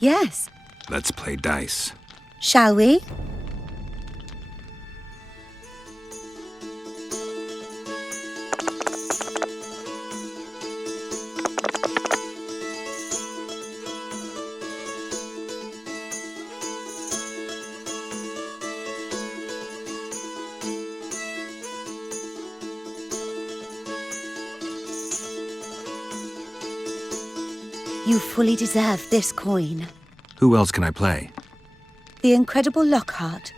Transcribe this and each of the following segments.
Yes. Let's play dice. Shall we? You fully deserve this coin. Who else can I play? The incredible Lockhart.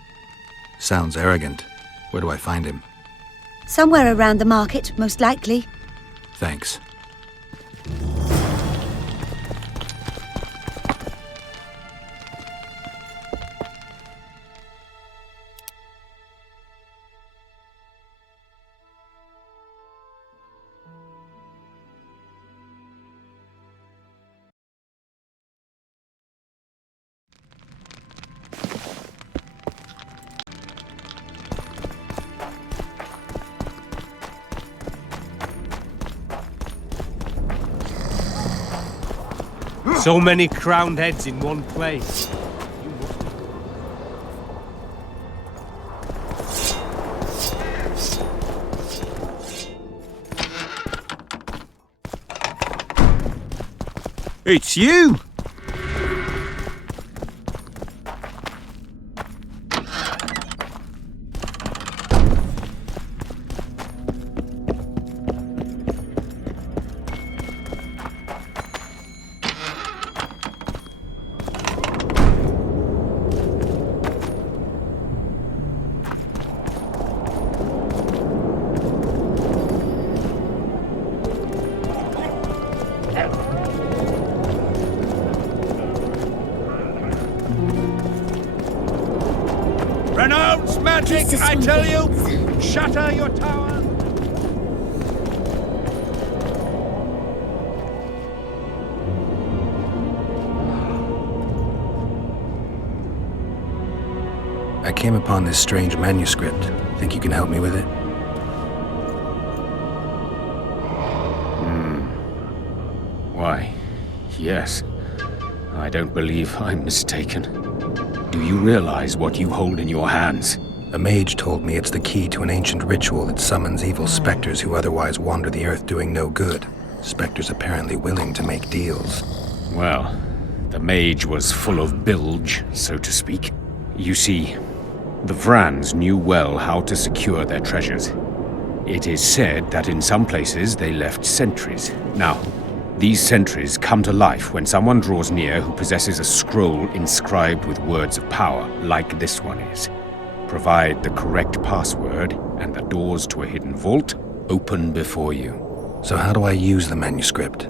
Sounds arrogant. Where do I find him? Somewhere around the market, most likely. Thanks. So many crowned heads in one place. It's you! Renounce magic, I tell you! Shatter your tower! I came upon this strange manuscript. Think you can help me with it? Why, yes. I don't believe I'm mistaken. Do you realize what you hold in your hands? A mage told me it's the key to an ancient ritual that summons evil specters who otherwise wander the earth doing no good. Specters apparently willing to make deals. Well, the mage was full of bilge, so to speak. You see, the Vrans knew well how to secure their treasures. It is said that in some places they left sentries. Now, these sentries come to life when someone draws near who possesses a scroll inscribed with words of power, like this one is. Provide the correct password, and the doors to a hidden vault open before you. So how do I use the manuscript?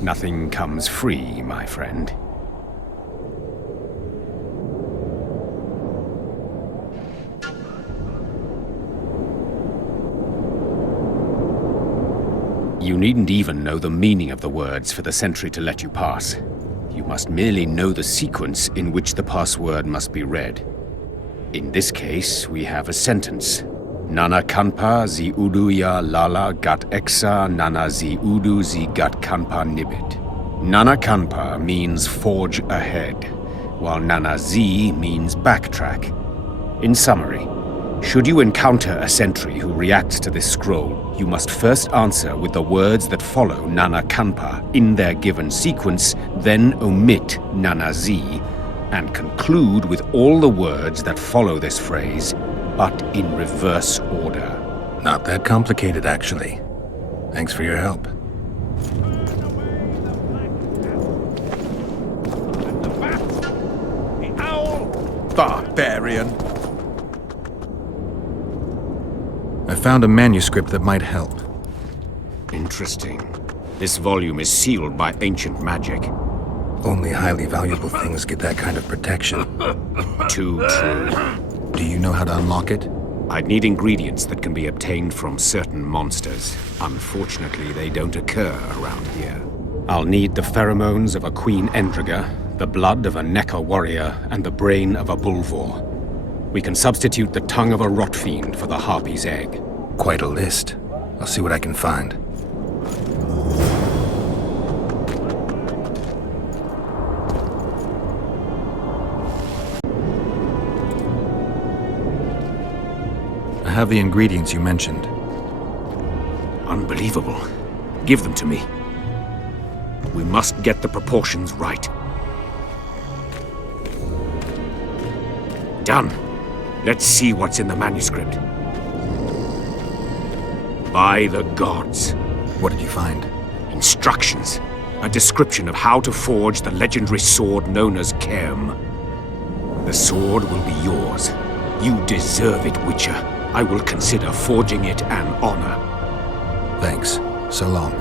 Nothing comes free, my friend. You needn't even know the meaning of the words for the sentry to let you pass. You must merely know the sequence in which the password must be read. In this case, we have a sentence. Nana kanpa zi udu ya lala gat exa nana zi udu zi gat kanpa nibit. Nana kanpa means forge ahead, while nana zi means backtrack. In summary, should you encounter a sentry who reacts to this scroll, you must first answer with the words that follow Nana Kanpa in their given sequence, then omit Nana Z, and conclude with all the words that follow this phrase, but in reverse order. Not that complicated, actually. Thanks for your help. The owl! Barbarian! I found a manuscript that might help. Interesting. This volume is sealed by ancient magic. Only highly valuable things get that kind of protection. Too true. Do you know how to unlock it? I'd need ingredients that can be obtained from certain monsters. Unfortunately, they don't occur around here. I'll need the pheromones of a Queen Endriga, the blood of a Necker warrior, and the brain of a Bulvor. We can substitute the tongue of a rot fiend for the harpy's egg. Quite a list. I'll see what I can find. have the ingredients you mentioned. Unbelievable. Give them to me. We must get the proportions right. Done. Let's see what's in the manuscript. By the gods. What did you find? Instructions. A description of how to forge the legendary sword known as Kerm. The sword will be yours. You deserve it, Witcher. I will consider forging it an honor. Thanks. So long.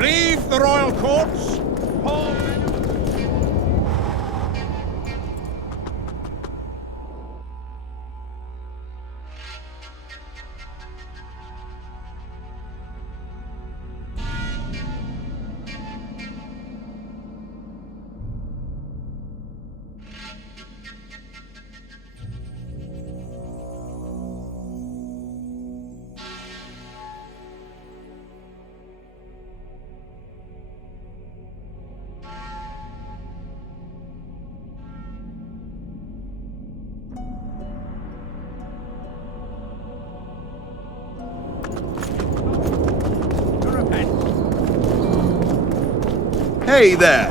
Leave the royal courts. Hey there!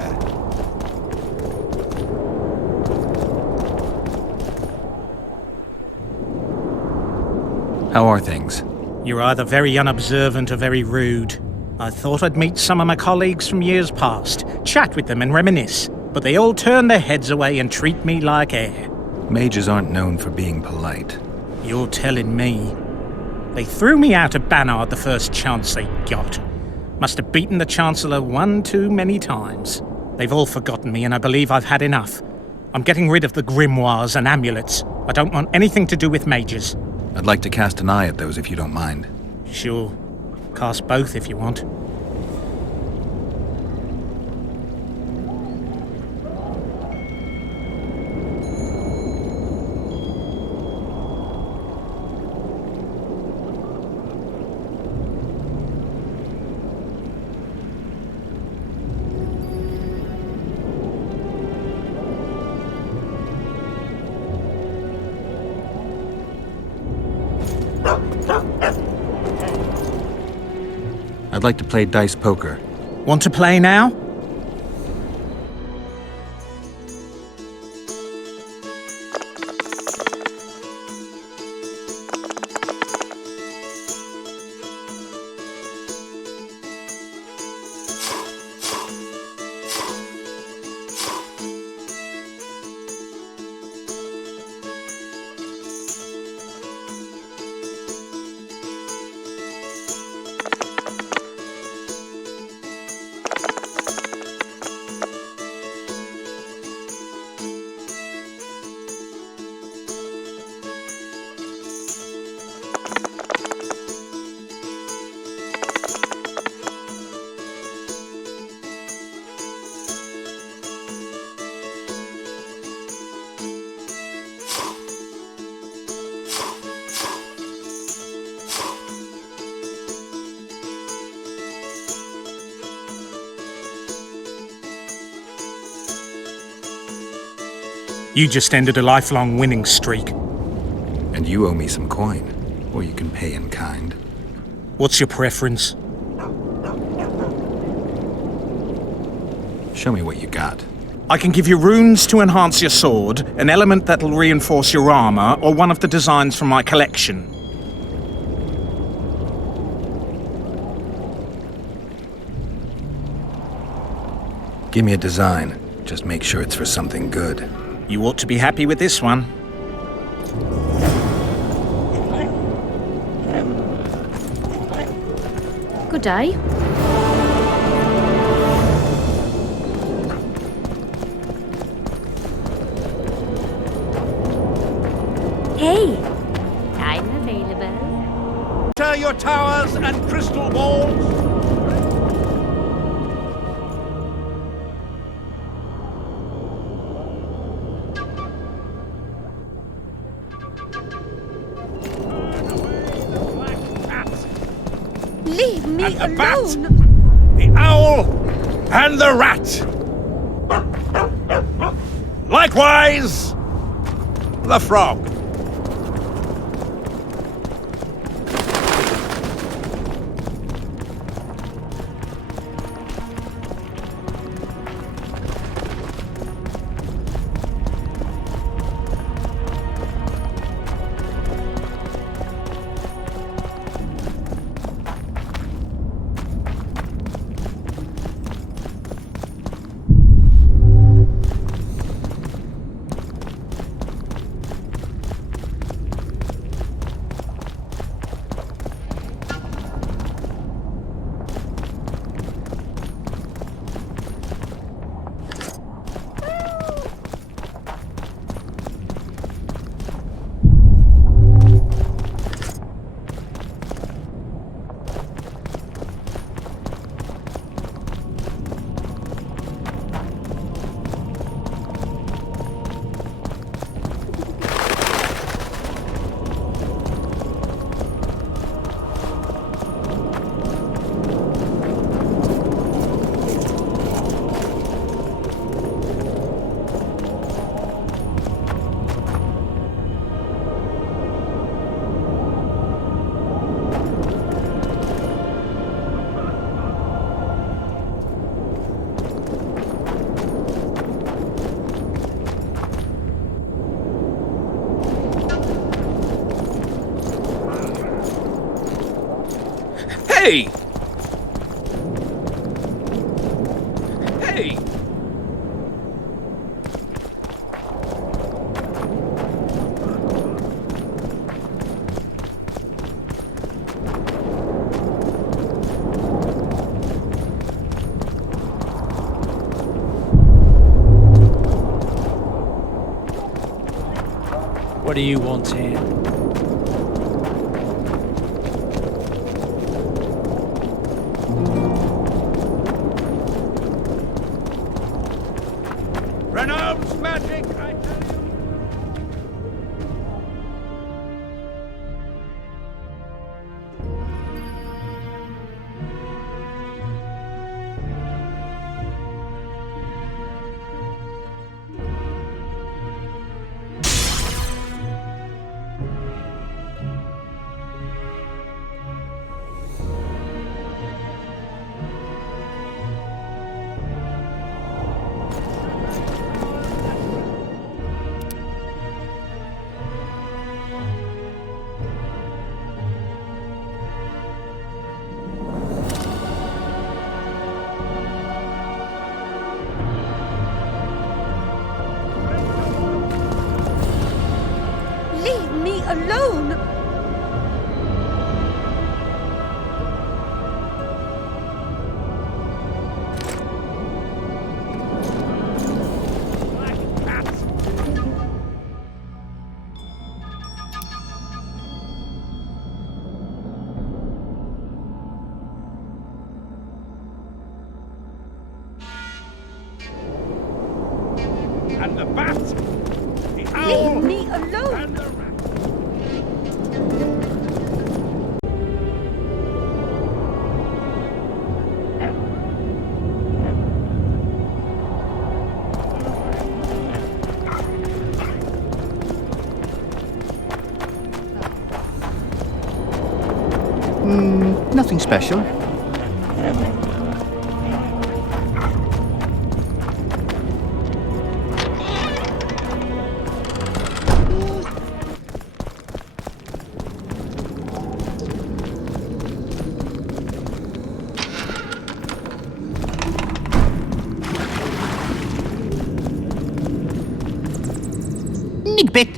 How are things? You're either very unobservant or very rude. I thought I'd meet some of my colleagues from years past, chat with them and reminisce, but they all turn their heads away and treat me like air. Mages aren't known for being polite. You're telling me. They threw me out of Bannard the first chance they got. Must have beaten the Chancellor one too many times. They've all forgotten me, and I believe I've had enough. I'm getting rid of the grimoires and amulets. I don't want anything to do with mages. I'd like to cast an eye at those if you don't mind. Sure. Cast both if you want. I'd like to play dice poker. Want to play now? You just ended a lifelong winning streak. And you owe me some coin. Or you can pay in kind. What's your preference? Show me what you got. I can give you runes to enhance your sword, an element that'll reinforce your armor, or one of the designs from my collection. Give me a design. Just make sure it's for something good. You ought to be happy with this one. Good day. Hey, I'm available. Enter your towers and crystal balls. Leave me and the alone! bat, the owl, and the rat. Likewise, the frog. Hey! Hey! What do you want here? Renounce magic, I tell you. Leave me alone! And the bat, the owl, Leave me alone! and the rat. Nothing special. Nigbit.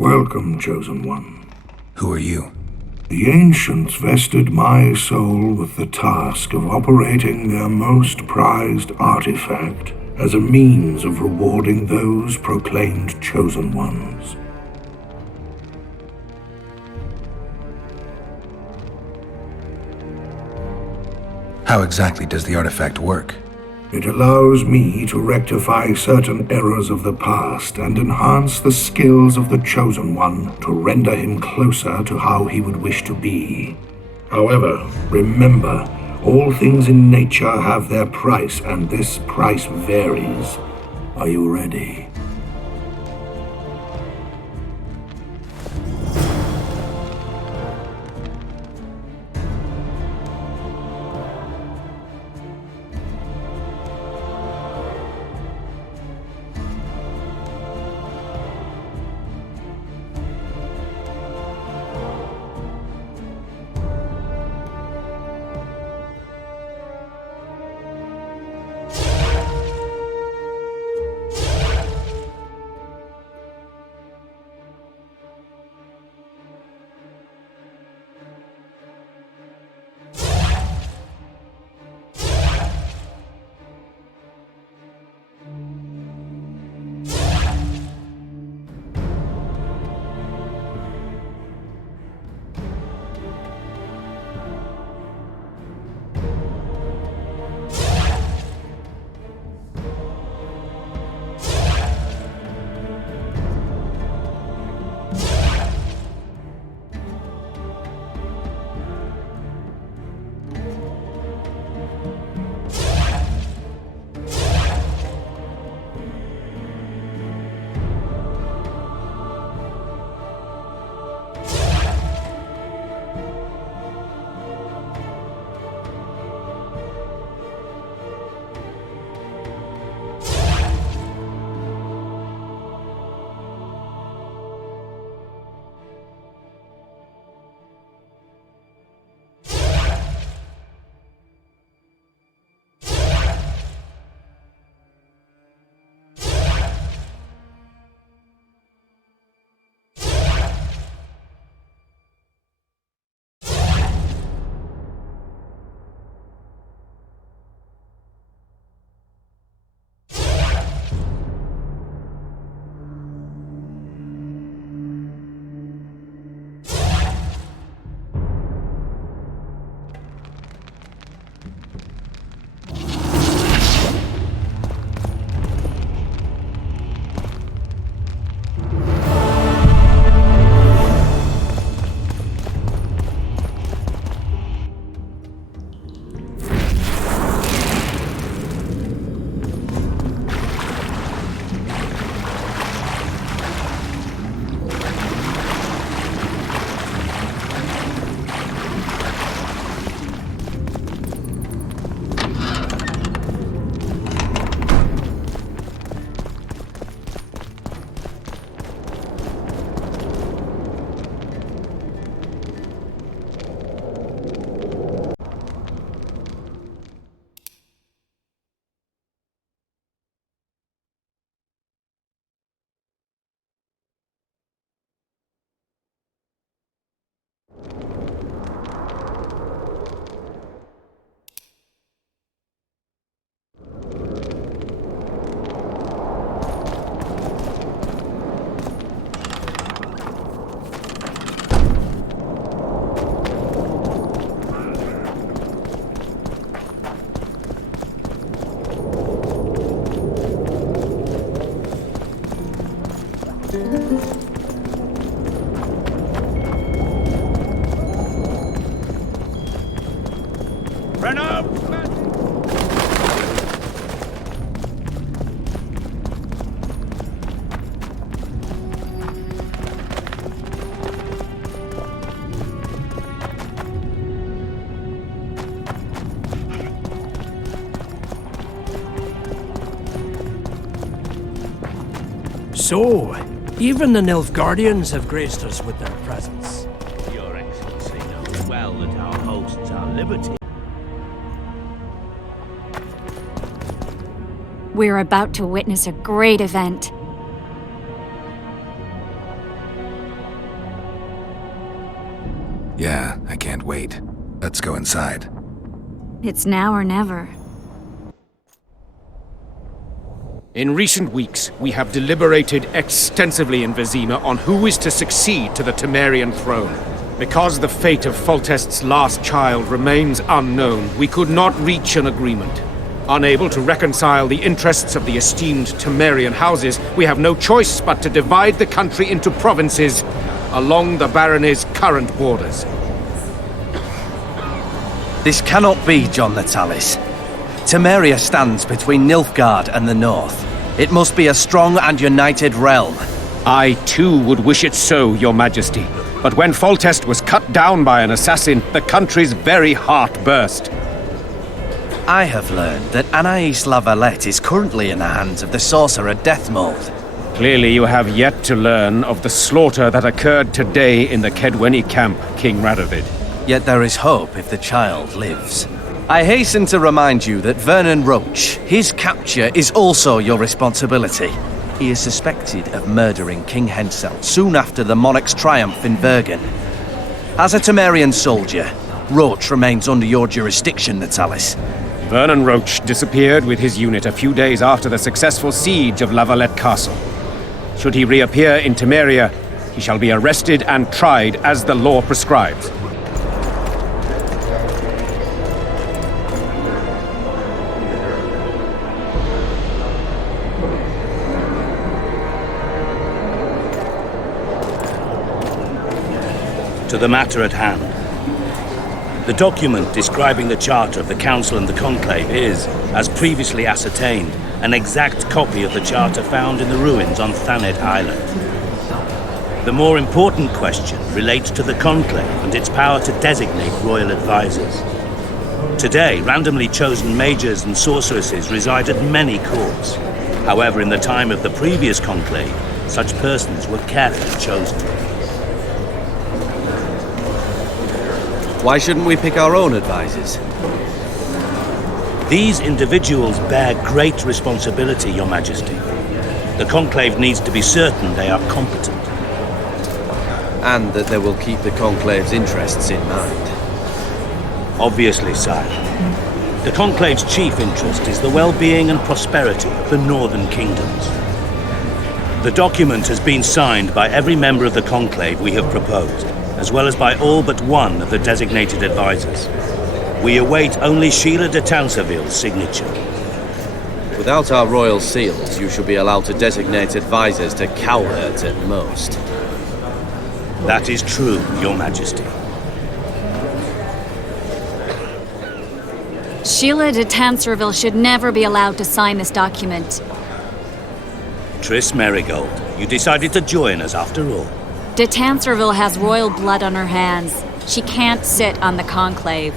Welcome, Chosen One. Who are you? The Ancients vested my soul with the task of operating their most prized artifact as a means of rewarding those proclaimed Chosen Ones. How exactly does the artifact work? It allows me to rectify certain errors of the past and enhance the skills of the Chosen One to render him closer to how he would wish to be. However, remember, all things in nature have their price, and this price varies. Are you ready? So, even the Nilfgaardians have graced us with their presence. Your Excellency knows well that our hosts are liberty. We're about to witness a great event. Yeah, I can't wait. Let's go inside. It's now or never. In recent weeks, we have deliberated extensively in Vizima on who is to succeed to the Temerian throne. Because the fate of Foltest's last child remains unknown, we could not reach an agreement. Unable to reconcile the interests of the esteemed Temerian houses, we have no choice but to divide the country into provinces along the barony's current borders. This cannot be, John Natalis. Temeria stands between Nilfgaard and the north. It must be a strong and united realm. I, too, would wish it so, Your Majesty. But when Foltest was cut down by an assassin, the country's very heart burst. I have learned that Anais La Valette is currently in the hands of the sorcerer Deathmold. Clearly you have yet to learn of the slaughter that occurred today in the Kedweni camp, King Radovid. Yet there is hope if the child lives. I hasten to remind you that Vernon Roach, his capture is also your responsibility. He is suspected of murdering King Hensel soon after the monarch's triumph in Bergen. As a Temerian soldier, Roach remains under your jurisdiction, Natalis. Vernon Roach disappeared with his unit a few days after the successful siege of La Valette Castle. Should he reappear in Temeria, he shall be arrested and tried as the law prescribes. To the matter at hand. The document describing the charter of the Council and the Conclave is, as previously ascertained, an exact copy of the charter found in the ruins on Thanet Island. The more important question relates to the Conclave and its power to designate royal advisors. Today, randomly chosen mages and sorceresses reside at many courts. However, in the time of the previous Conclave, such persons were carefully chosen. Why shouldn't we pick our own advisors? These individuals bear great responsibility, Your Majesty. The Conclave needs to be certain they are competent. And that they will keep the Conclave's interests in mind. Obviously, sire. The Conclave's chief interest is the well-being and prosperity of the northern kingdoms. The document has been signed by every member of the Conclave we have proposed, as well as by all but one of the designated advisors. We await only Sheila de Tansarville's signature. Without our royal seals, you should be allowed to designate advisors to cowherds at most. That is true, Your Majesty. Sheila de Tansarville should never be allowed to sign this document. Triss Merigold, you decided to join us after all. De Tansarville has royal blood on her hands. She can't sit on the Conclave.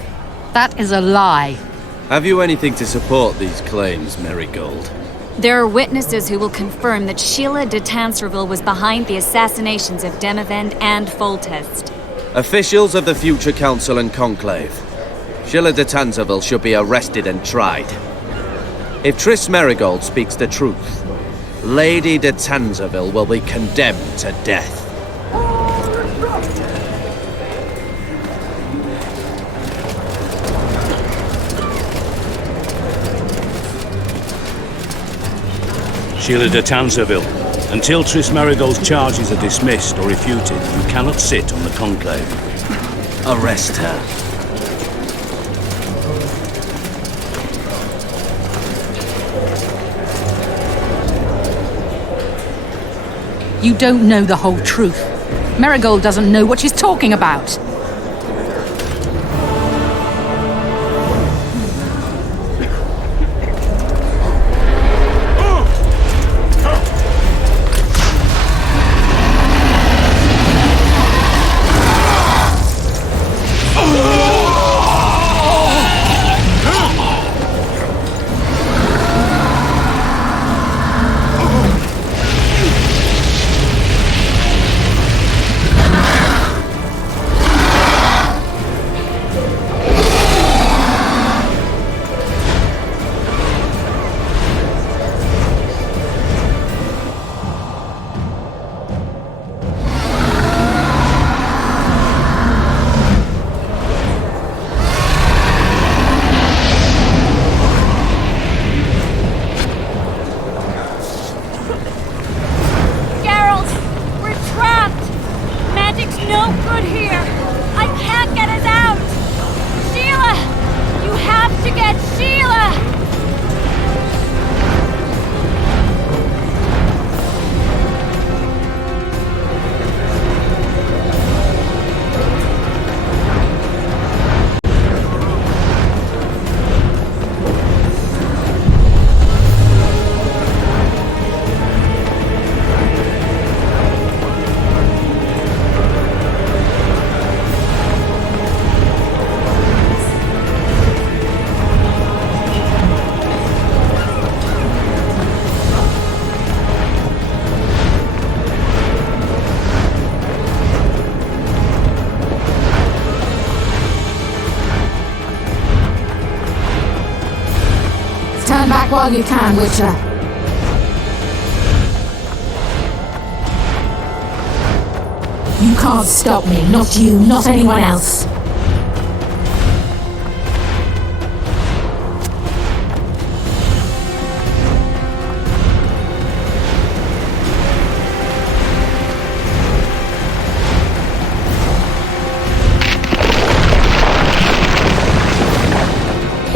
That is a lie. Have you anything to support these claims, Merigold? There are witnesses who will confirm that Sheila de Tansarville was behind the assassinations of Demavend and Foltest. Officials of the future Council and Conclave. Sheila de Tansarville should be arrested and tried. If Triss Merigold speaks the truth, Lady de Tansarville will be condemned to death. Sheila de Tansarville, until Triss Merigold's charges are dismissed or refuted, you cannot sit on the Conclave. Arrest her. You don't know the whole truth. Merigold doesn't know what she's talking about. no good here. I can't get us out. Sheila! You have to get Sheila! Stand back while you can, Witcher. You can't stop me. Not you, not anyone else.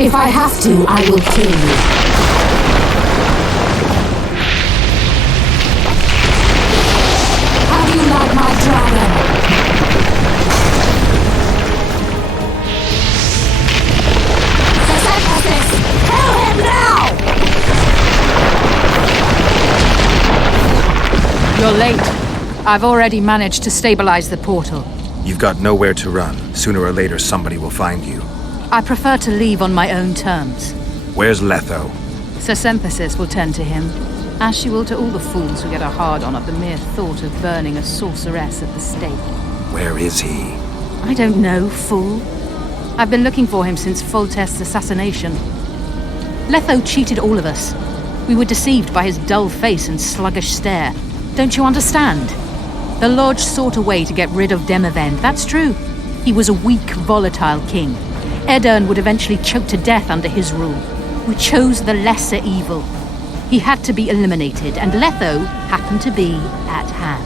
If I have to, I will kill you. How do you like my dragon? Synthesis! Kill him now! You're late. I've already managed to stabilize the portal. You've got nowhere to run. Sooner or later, somebody will find you. I prefer to leave on my own terms. Where's Letho? Synthesis will tend to him, as she will to all the fools who get a hard-on at the mere thought of burning a sorceress at the stake. Where is he? I don't know, fool. I've been looking for him since Foltest's assassination. Letho cheated all of us. We were deceived by his dull face and sluggish stare. Don't you understand? The Lodge sought a way to get rid of Demavend, that's true. He was a weak, volatile king. Edirn would eventually choke to death under his rule. We chose the lesser evil. He had to be eliminated, and Letho happened to be at hand.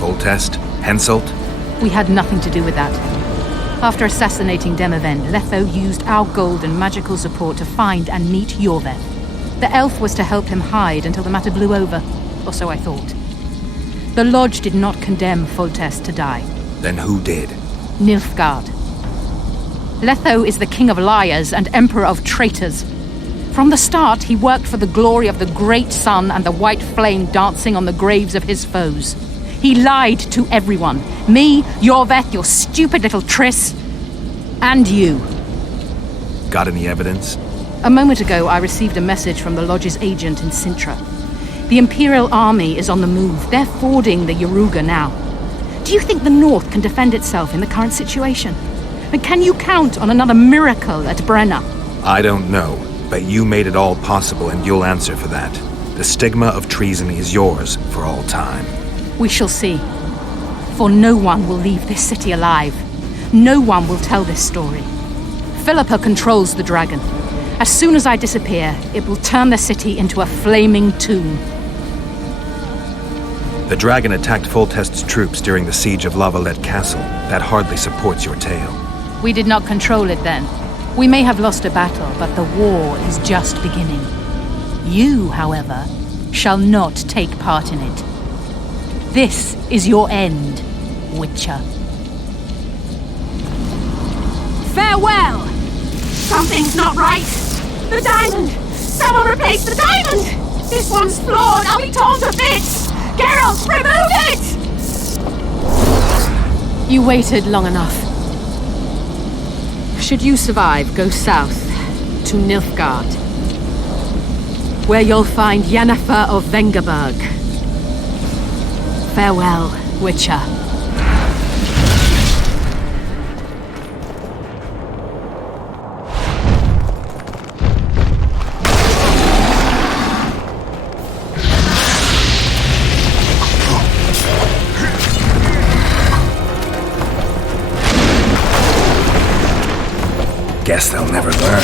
Foltest? Henselt? We had nothing to do with that. After assassinating Demavend, Letho used our gold and magical support to find and meet Yorveth. The elf was to help him hide until the matter blew over, or so I thought. The Lodge did not condemn Foltest to die. Then who did? Nilfgaard. Letho is the king of liars and emperor of traitors. From the start, he worked for the glory of the great sun and the white flame dancing on the graves of his foes. He lied to everyone. Me, Yorveth, your stupid little Triss, and you. Got any evidence? A moment ago, I received a message from the Lodge's agent in Sintra. The Imperial Army is on the move. They're fording the Yaruga now. Do you think the North can defend itself in the current situation? And can you count on another miracle at Brenna? I don't know, but you made it all possible and you'll answer for that. The stigma of treason is yours for all time. We shall see. For no one will leave this city alive. No one will tell this story. Philippa controls the dragon. As soon as I disappear, it will turn the city into a flaming tomb. The dragon attacked Foltest's troops during the siege of Lavalette Castle. That hardly supports your tale. We did not control it then. We may have lost a battle, but the war is just beginning. You, however, shall not take part in it. This is your end, Witcher. Farewell! Something's not right! The diamond! Someone replace the diamond! This one's flawed! I'll be torn to bits! Geralt, remove it! You waited long enough. Should you survive, go south to Nilfgaard, where you'll find Yennefer of Vengerberg. Farewell, Witcher. Guess they'll never learn.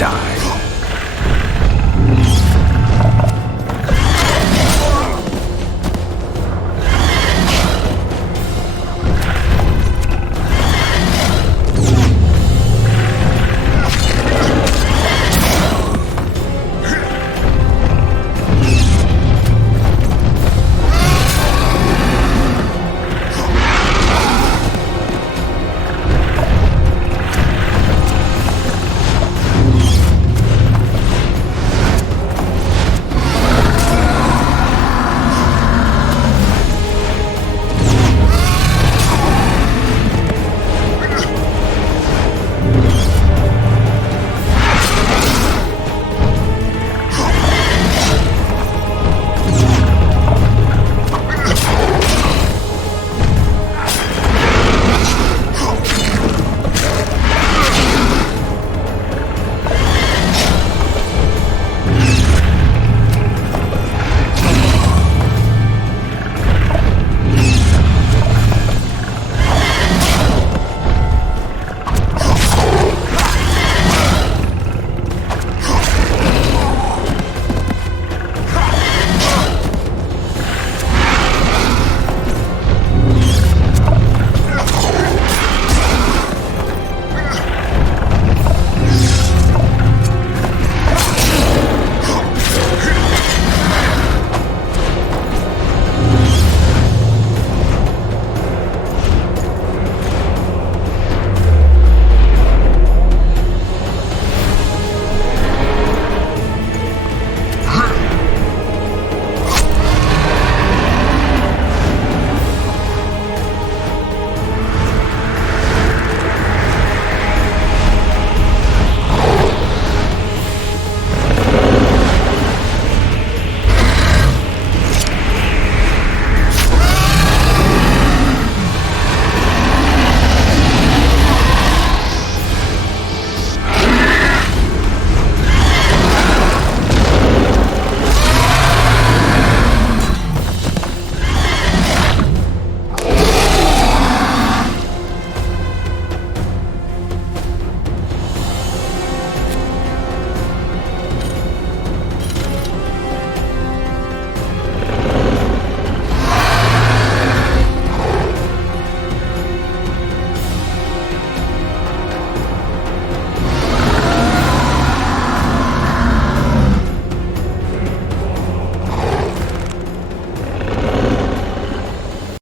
die.